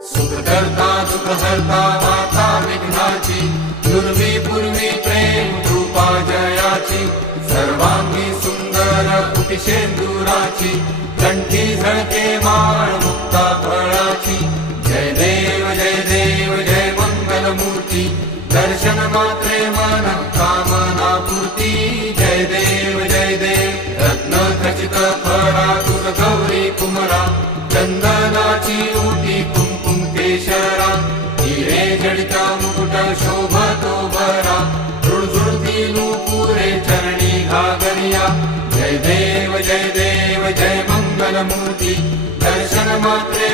सुख करता दुख हरता माता विघ्नाची, पूर्वी पूर्वी प्रेम रूपा जयाची, सर्वांगी सुंदर कुटिशेंदुराची, कंठी झळके माळ मुक्ता फळाची। जय देव जय मंगल मूर्ती, दर्शन मात्रे मन कामना पूर्ती। जय देव रत्न खचित फळा तुझ गौरी कुमरा, चंदनाची उटी कुंकुम केशरा, हिरे जडिता मुकुट शोभतो बरा, झुळझुळती नूपुरे चरणी घागरिया। जय देव जय मंगल मूर्ती, दर्शन मात्रे